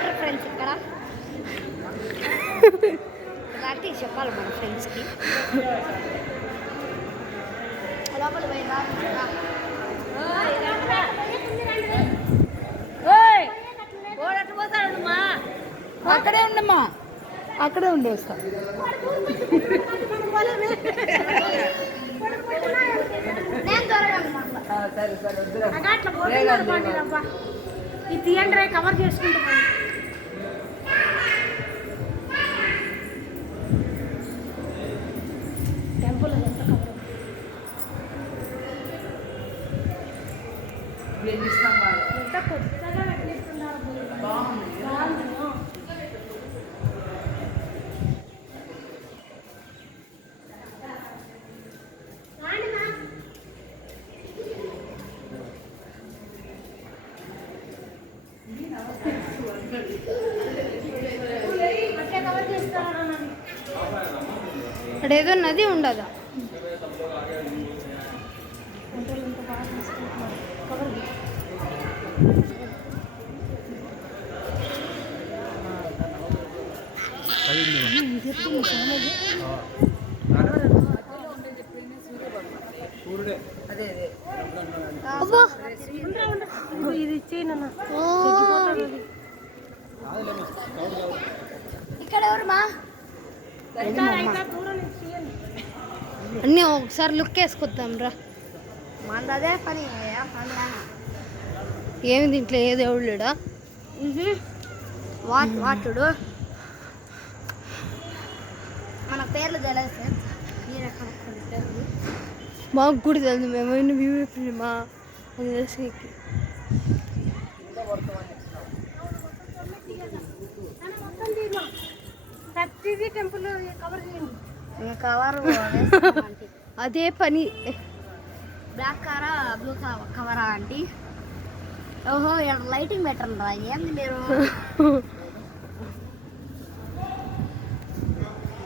Water friends ఇక్కడ ఇలాంటివి చెప్పాలి మన ఫ్రెండ్స్కి. లోపల అక్కడే ఉండమ్మా, అక్కడే ఉండేస్తా. సరే సరే ఇది తీయండి, కవర్ చేసుకుంటాం. టెంపుల్ ఎంత కవర్ ఎంత కొత్తగా పెట్టిస్తున్నారు. బాగుంది. అక్కడేదో నది ఉండదా? ఇది ఇచ్చేయనన్నా. ఇక్కడ ఎవరమ్మా? అన్నీ ఒకసారి లుక్ వేసుకొద్దాం రా. మందదే పని. ఏమి దీంట్లో ఏ దేవుళ్ళుడా? వాటుడు మన పేర్లు తెలియదు. మీరు ఎక్కడ మాకు కూడా తెలుసు. మేమైనా వ్యూ మా అది తెలిసి టెంపుల్ కవర్ చేయండి. కవర్ అదే పని. బ్లాక్ కారా బ్లూ కవరా ఆంటీ? ఓహో లైటింగ్ బెటర్ రా. ఏంది మీరు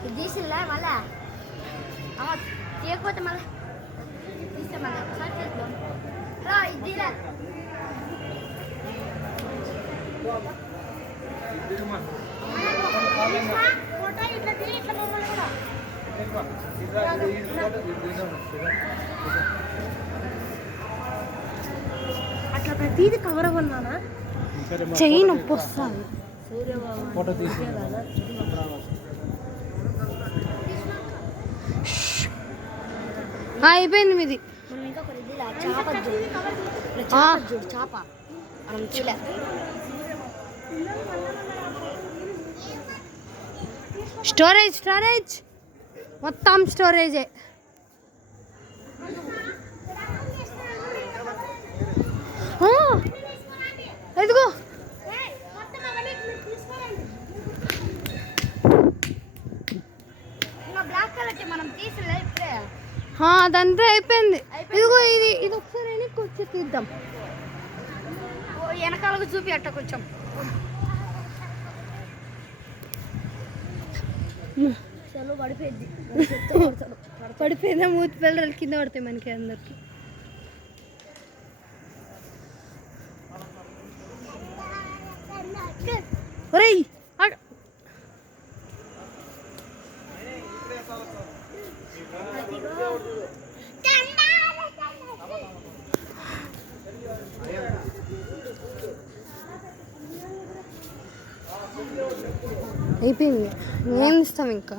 ఇది తీసిల్లా? మళ్ళా తీయకపోతే మళ్ళీ తీస్తే మళ్ళీ ఒకసారి చేద్దాం రా. ఇది ఫోటో ఇట్లా ఇట్లా మమ్మల్ని కూడా అట్లా ప్రతిదీ కవర్ అవ్వన్నానా? చెయ్యి నొప్పి వస్తుంది. అయిపోయింది మీది. చేప స్టోరేజ్ మొత్తం స్టోరేజే. ఎదుగో అదంతా అయిపోయింది. ఇదిగో ఇది ఒకసారి వెనక్కి వచ్చి తీద్దాం. వెనకాలకు చూపి అట్ట కొంచెం. పడిపోయిందా? మూతి పిల్లలు కింద పడతాయి మనకి అందరికి. ఒరేయ్ అయిపోయింది. ఏం ఇస్తాం ఇంకా?